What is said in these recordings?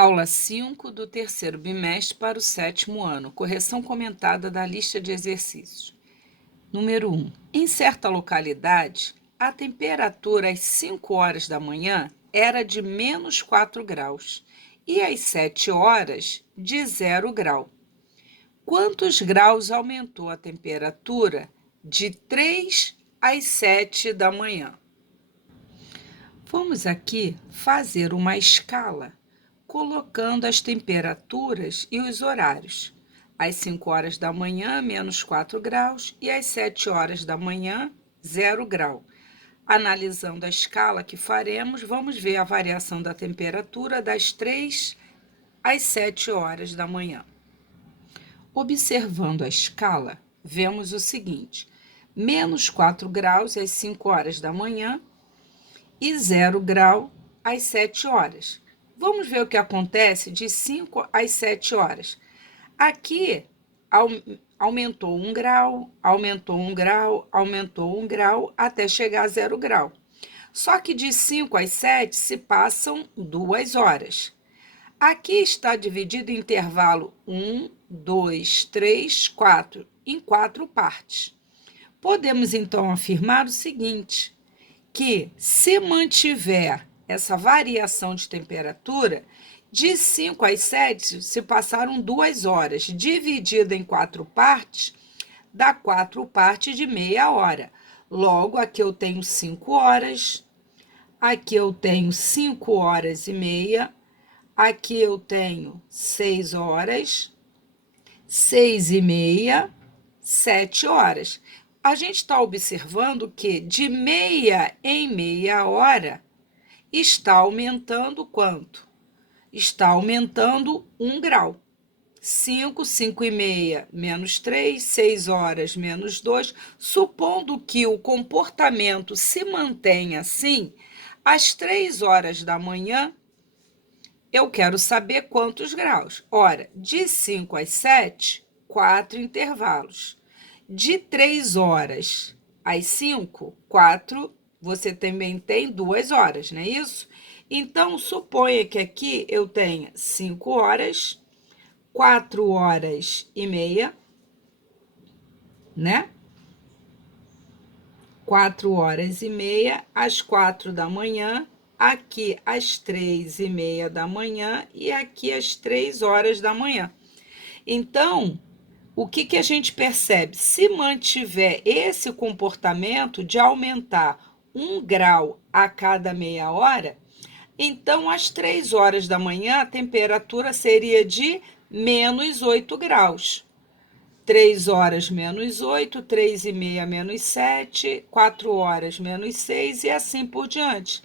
Aula 5 do terceiro bimestre para o sétimo ano. Correção comentada da lista de exercícios. Número 1. Em certa localidade, a temperatura às 5 horas da manhã era de menos 4 graus e às 7 horas de 0 grau. Quantos graus aumentou a temperatura de 3 às 7 da manhã? Vamos aqui fazer uma escala colocando as temperaturas e os horários. Às 5 horas da manhã, menos 4 graus, e às 7 horas da manhã, 0 grau. Analisando a escala que faremos, vamos ver a variação da temperatura das 3 às 7 horas da manhã. Observando a escala, vemos o seguinte: menos 4 graus às 5 horas da manhã e 0 grau às 7 horas. Vamos ver o que acontece de 5 às 7 horas. Aqui aumentou 1 grau, aumentou 1 grau, aumentou 1 grau, até chegar a 0 grau. Só que de 5 às 7 se passam 2 horas. Aqui está dividido em intervalo 1, 2, 3, 4, em 4 partes. Podemos então afirmar o seguinte, que se mantiver essa variação de temperatura, de 5 às 7 se passaram 2 horas, dividida em 4 partes, dá 4 partes de meia hora. Logo, aqui eu tenho 5 horas, aqui eu tenho 5 horas e meia, aqui eu tenho 6 horas, 6 e meia, 7 horas. A gente está observando que de meia em meia hora está aumentando quanto? Está aumentando 1 grau. 5, 5 e meia, menos 3, 6 horas, menos 2. Supondo que o comportamento se mantenha assim, às 3 horas da manhã, eu quero saber quantos graus. Ora, de 5 às 7, 4 intervalos. De 3 horas às 5, 4, você também tem 2 horas, não é isso? Então, suponha que aqui eu tenha 5 horas, 4 horas e meia, né? 4 horas e meia, às 4 da manhã, aqui às 3 e meia da manhã e aqui às 3 horas da manhã. Então, o que a gente percebe? Se mantiver esse comportamento de aumentar 1 grau a cada meia hora, então às 3 horas da manhã a temperatura seria de menos 8 graus. 3 horas menos 8, 3 e meia menos 7, 4 horas menos 6 e assim por diante.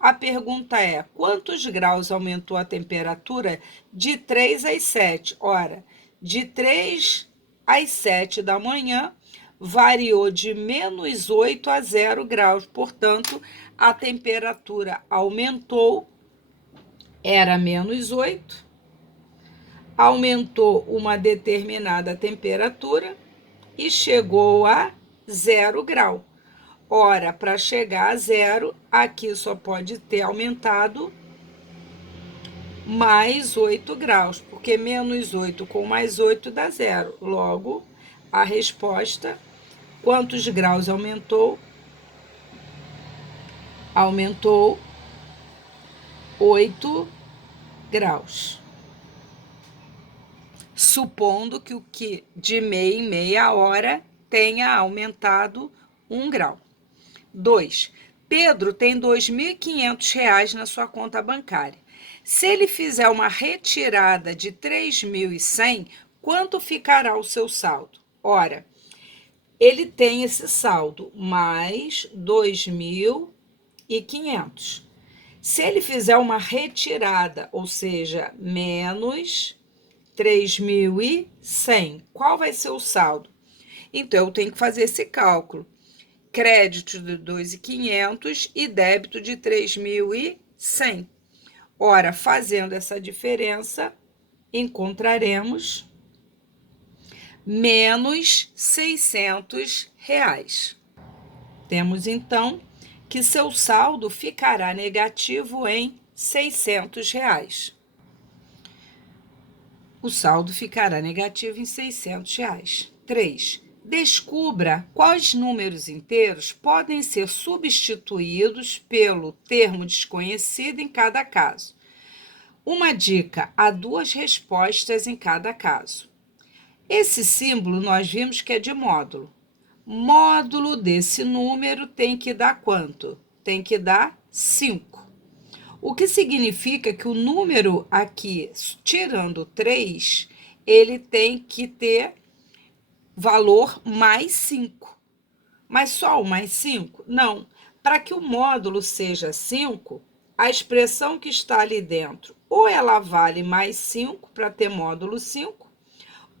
A pergunta é, quantos graus aumentou a temperatura de 3 às 7? Ora, de 3 às 7 da manhã, variou de menos 8 a 0 graus. Portanto, a temperatura aumentou, era menos 8, aumentou uma determinada temperatura e chegou a 0 grau. Ora, para chegar a 0, aqui só pode ter aumentado mais 8 graus, porque menos 8 com mais 8 dá 0. Logo, a resposta, quantos graus aumentou? Aumentou 8 graus. Supondo que o que de meia em meia hora tenha aumentado 1 grau. 2. Pedro tem R$ 2.500 na sua conta bancária. Se ele fizer uma retirada de 3.100, quanto ficará o seu saldo? Ora, ele tem esse saldo, mais 2.500. Se ele fizer uma retirada, ou seja, menos 3.100, qual vai ser o saldo? Então, eu tenho que fazer esse cálculo. Crédito de 2.500 e débito de 3.100. Ora, fazendo essa diferença, encontraremos menos R$ 600. Temos, então, que seu saldo ficará negativo em R$ 600. o saldo ficará negativo em R$ 600. 3. Descubra quais números inteiros podem ser substituídos pelo termo desconhecido em cada caso. Uma dica: há 2 respostas em cada caso. Esse símbolo nós vimos que é de módulo. Módulo desse número tem que dar quanto? Tem que dar 5. O que significa que o número aqui, tirando 3, ele tem que ter valor mais 5. Mas só o mais 5? Não. Para que o módulo seja 5, a expressão que está ali dentro, ou ela vale mais 5 para ter módulo 5,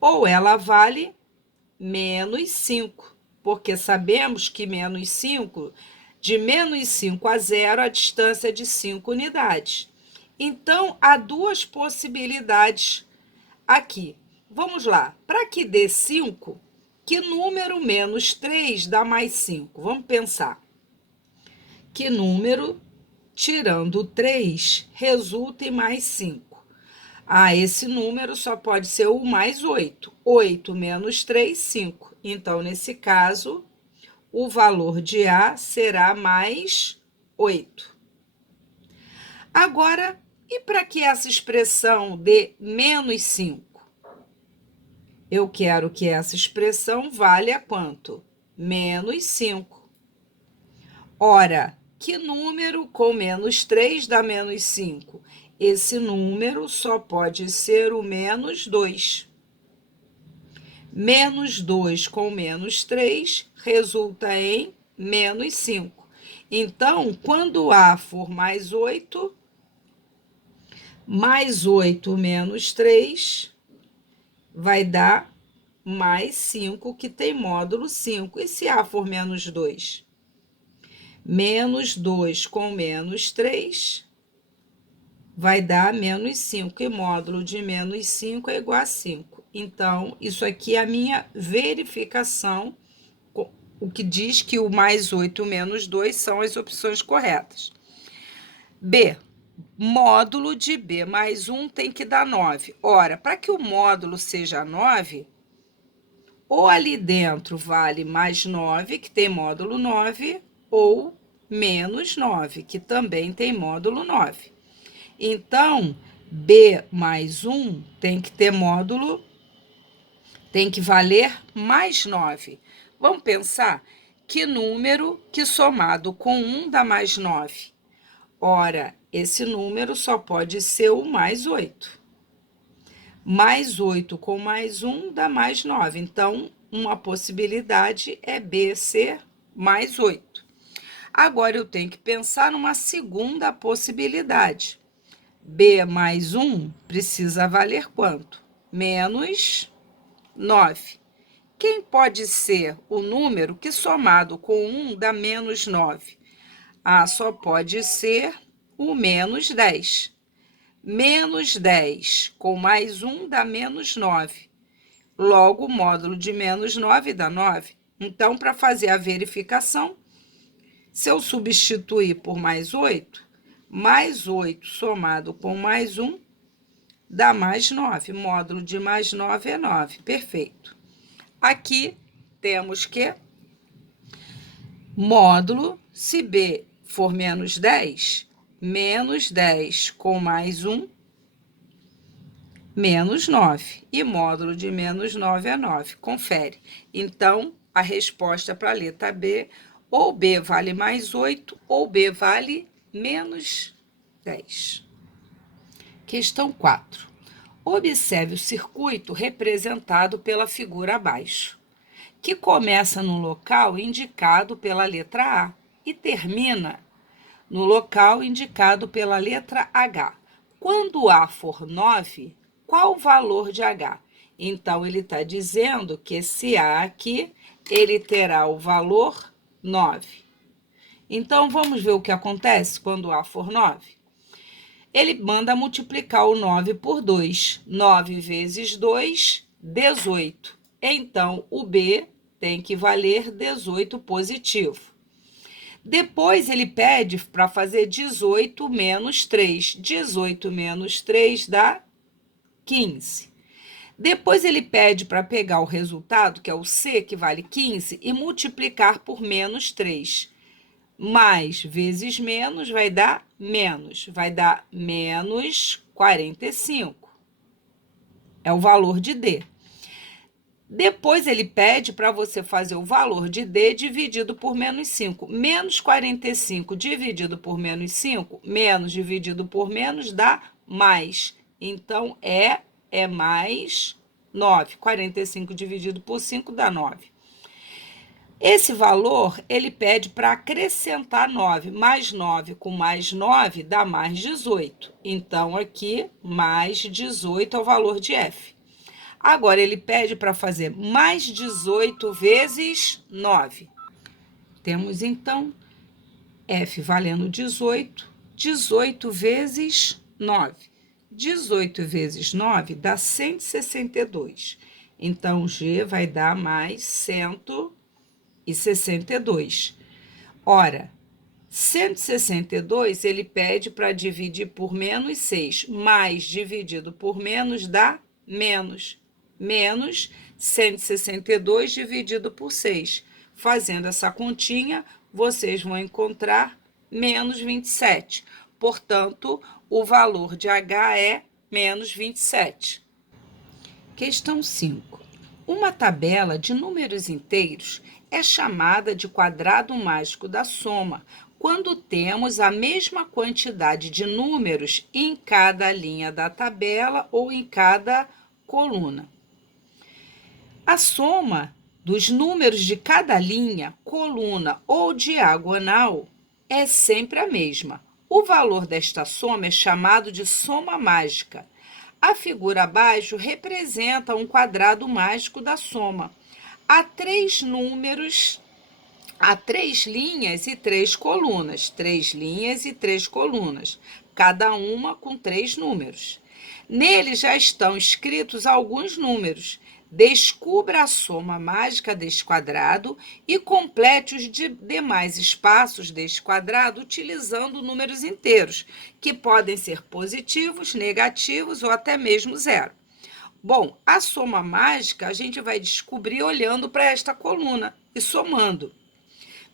ou ela vale menos 5, porque sabemos que menos 5, de menos 5 a 0, a distância é de 5 unidades. Então, há 2 possibilidades aqui. Vamos lá. Para que dê 5, que número menos 3 dá mais 5? Vamos pensar. Que número, tirando 3, resulta em mais 5? Esse número só pode ser o mais 8. 8 menos 3, 5. Então, nesse caso, o valor de A será mais 8. Agora, e para que essa expressão dê menos 5? Eu quero que essa expressão valha quanto? Menos 5. Ora, que número com menos 3 dá menos 5? Esse número só pode ser o menos 2. Menos 2 com menos 3 resulta em menos 5. Então, quando A for mais 8 menos 3 vai dar mais 5, que tem módulo 5. E se A for menos 2? Menos 2 com menos 3 vai dar menos 5, e módulo de menos 5 é igual a 5. Então, isso aqui é a minha verificação, o que diz que o mais 8 e o menos 2 são as opções corretas. B. Módulo de B mais 1 tem que dar 9. Ora, para que o módulo seja 9, ou ali dentro vale mais 9, que tem módulo 9, ou menos 9, que também tem módulo 9. Então, B mais 1 tem que ter módulo, tem que valer mais 9. Vamos pensar que número que somado com 1 dá mais 9? Ora, esse número só pode ser o mais 8. Mais 8 com mais 1 dá mais 9. Então, uma possibilidade é B ser mais 8. Agora, eu tenho que pensar numa segunda possibilidade. B mais 1 precisa valer quanto? Menos 9. Quem pode ser o número que somado com 1 dá menos 9? Só pode ser o menos 10. Menos 10 com mais 1 dá menos 9. Logo, o módulo de menos 9 dá 9. Então, para fazer a verificação, se eu substituir por mais 8 somado com mais 1 dá mais 9. Módulo de mais 9 é 9. Perfeito. Aqui temos que módulo, se B for menos 10 com mais 1, menos 9. E módulo de menos 9 é 9. Confere. Então, a resposta para a letra B, ou B vale mais 8, ou B vale menos 10. Questão 4. Observe o circuito representado pela figura abaixo, que começa no local indicado pela letra A e termina no local indicado pela letra H. Quando A for 9, qual o valor de H? Então, ele está dizendo que esse A aqui, ele terá o valor 9. Então, vamos ver o que acontece quando A for 9? Ele manda multiplicar o 9 por 2. 9 vezes 2, 18. Então, o B tem que valer 18 positivo. Depois, ele pede para fazer 18 menos 3. 18 menos 3 dá 15. Depois ele pede para pegar o resultado, que é o C, que vale 15, e multiplicar por menos 3. Mais vezes menos vai dar menos 45. É o valor de D. Depois ele pede para você fazer o valor de D dividido por menos 5. Menos 45 dividido por menos 5, menos dividido por menos dá mais. Então, é mais 9. 45 dividido por 5 dá 9. Esse valor, ele pede para acrescentar 9. Mais 9 com mais 9 dá mais 18. Então, aqui, mais 18 é o valor de F. Agora, ele pede para fazer mais 18 vezes 9. Temos, então, F valendo 18. 18 vezes 9. 18 vezes 9 dá 162. Então, G vai dar mais 162. Ora, 162 ele pede para dividir por menos 6. Mais dividido por menos dá menos. Menos 162 dividido por 6. Fazendo essa continha, vocês vão encontrar menos 27. Portanto, o valor de H é menos 27. Questão 5. Uma tabela de números inteiros é chamada de quadrado mágico da soma quando temos a mesma quantidade de números em cada linha da tabela ou em cada coluna. A soma dos números de cada linha, coluna ou diagonal é sempre a mesma. O valor desta soma é chamado de soma mágica. A figura abaixo representa um quadrado mágico da soma. Há 3 números, há 3 linhas e 3 colunas. 3 linhas e 3 colunas, cada uma com 3 números. Nele já estão escritos alguns números. Descubra a soma mágica deste quadrado e complete os demais espaços deste quadrado utilizando números inteiros, que podem ser positivos, negativos ou até mesmo zero. Bom, a soma mágica a gente vai descobrir olhando para esta coluna e somando.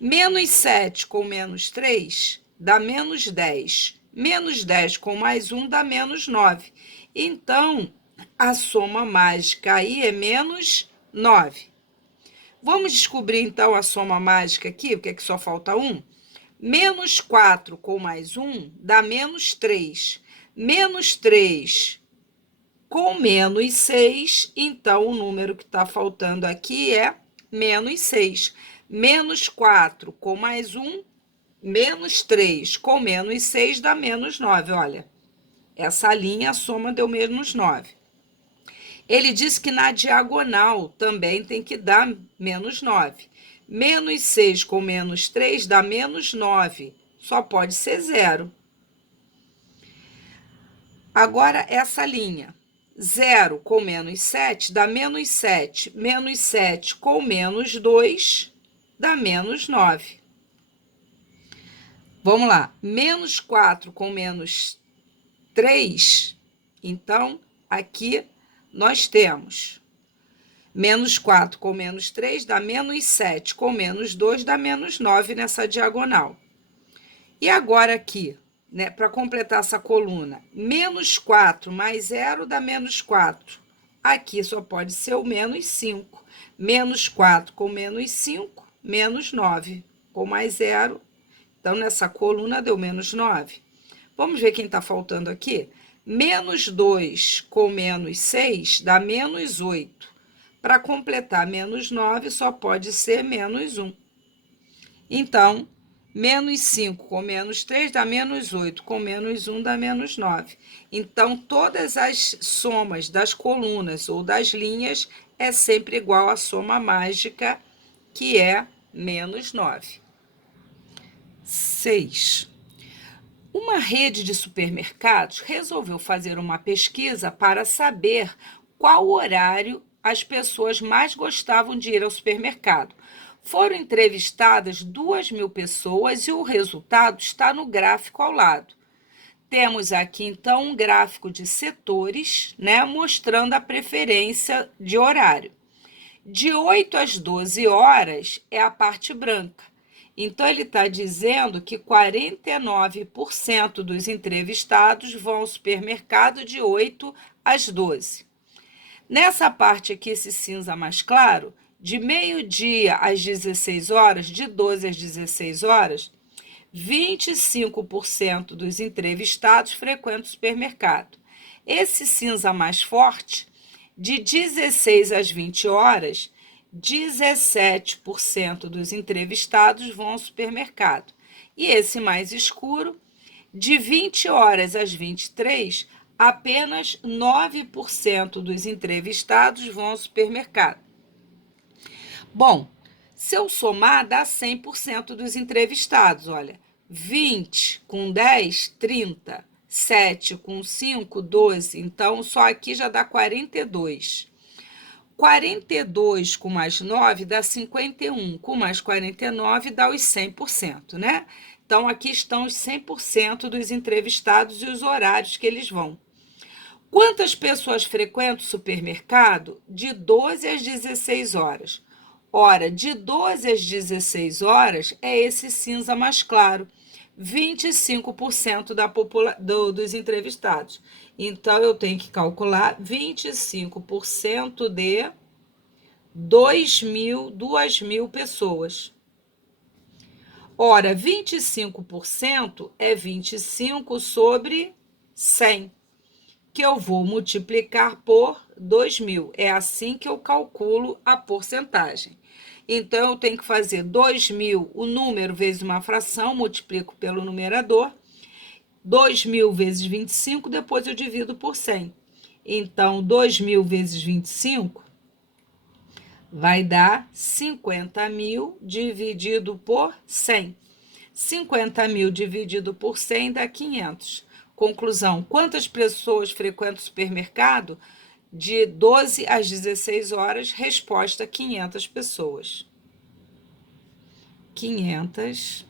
Menos 7 com menos 3 dá menos 10. Menos 10 com mais 1 dá menos 9. Então, a soma mágica aí é menos 9. Vamos descobrir, então, a soma mágica aqui, porque aqui só falta 1. Menos 4 com mais 1 dá menos 3. Menos 3 com menos 6, então, o número que está faltando aqui é menos 6. Menos 4 com mais 1, menos 3 com menos 6 dá menos 9. Olha, essa linha, a soma deu menos 9. Ele disse que na diagonal também tem que dar menos 9. Menos 6 com menos 3 dá menos 9. Só pode ser 0. Agora, essa linha. 0 com menos 7 dá menos 7. Menos 7 com menos 2 dá menos 9. Vamos lá. Menos 4 com menos 3. Então, aqui nós temos menos 4 com menos 3 dá menos 7. Com menos 2 dá menos 9 nessa diagonal. E agora aqui, né, para completar essa coluna, menos 4 mais 0 dá menos 4. Aqui só pode ser o menos 5. Menos 4 com menos 5, menos 9. Com mais 0, então nessa coluna deu menos 9. Vamos ver quem está faltando aqui? Menos 2 com menos 6 dá menos 8. Para completar menos 9, só pode ser menos 1. Então, menos 5 com menos 3 dá menos 8, com menos 1 dá menos 9. Então, todas as somas das colunas ou das linhas é sempre igual à soma mágica, que é menos 9. 6. Uma rede de supermercados resolveu fazer uma pesquisa para saber qual horário as pessoas mais gostavam de ir ao supermercado. Foram entrevistadas 2.000 pessoas e o resultado está no gráfico ao lado. Temos aqui, então, um gráfico de setores, né, mostrando a preferência de horário. De 8 às 12 horas é a parte branca. Então, ele está dizendo que 49% dos entrevistados vão ao supermercado de 8 às 12. Nessa parte aqui, esse cinza mais claro, de meio-dia às 16 horas, de 12 às 16 horas, 25% dos entrevistados frequentam o supermercado. Esse cinza mais forte, de 16 às 20 horas, 17% dos entrevistados vão ao supermercado. E esse mais escuro, de 20 horas às 23, apenas 9% dos entrevistados vão ao supermercado. Bom, se eu somar, dá 100% dos entrevistados, olha. 20 com 10, 30. 7 com 5, 12. Então, só aqui já dá 42. 42 com mais 9 dá 51. Com mais 49 dá os 100%, né? Então, aqui estão os 100% dos entrevistados e os horários que eles vão. Quantas pessoas frequentam o supermercado? De 12 às 16 horas. Ora, de 12 às 16 horas é esse cinza mais claro, 25% dos entrevistados. Então, eu tenho que calcular 25% de 2.000 pessoas. Ora, 25% é 25 sobre 100, que eu vou multiplicar por 2.000. É assim que eu calculo a porcentagem. Então, eu tenho que fazer 2.000, o número vezes uma fração, multiplico pelo numerador. 2.000 vezes 25, depois eu divido por 100. Então, 2.000 vezes 25 vai dar 50.000 dividido por 100. 50.000 dividido por 100 dá 500. Conclusão, quantas pessoas frequentam o supermercado? De 12 às 16 horas, resposta 500 pessoas. 500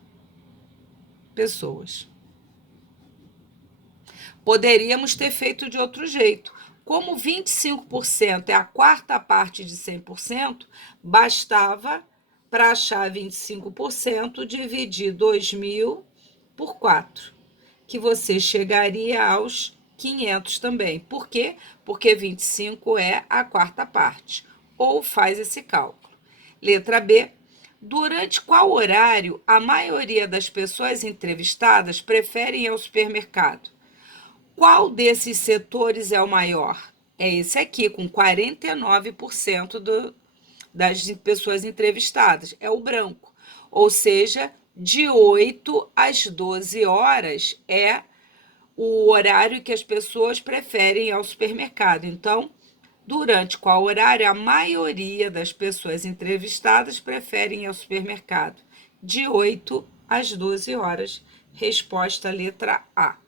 pessoas. Poderíamos ter feito de outro jeito. Como 25% é a quarta parte de 100%, bastava, para achar 25%, dividir 2.000 por 4, que você chegaria aos 500 também. Por quê? Porque 25 é a quarta parte. Ou faz esse cálculo. Letra B. Durante qual horário a maioria das pessoas entrevistadas preferem ir ao supermercado? Qual desses setores é o maior? É esse aqui, com 49% das pessoas entrevistadas. É o branco. Ou seja, de 8 às 12 horas é o horário que as pessoas preferem ir ao supermercado. Então, durante qual horário a maioria das pessoas entrevistadas preferem ir ao supermercado? De 8 às 12 horas. Resposta letra A.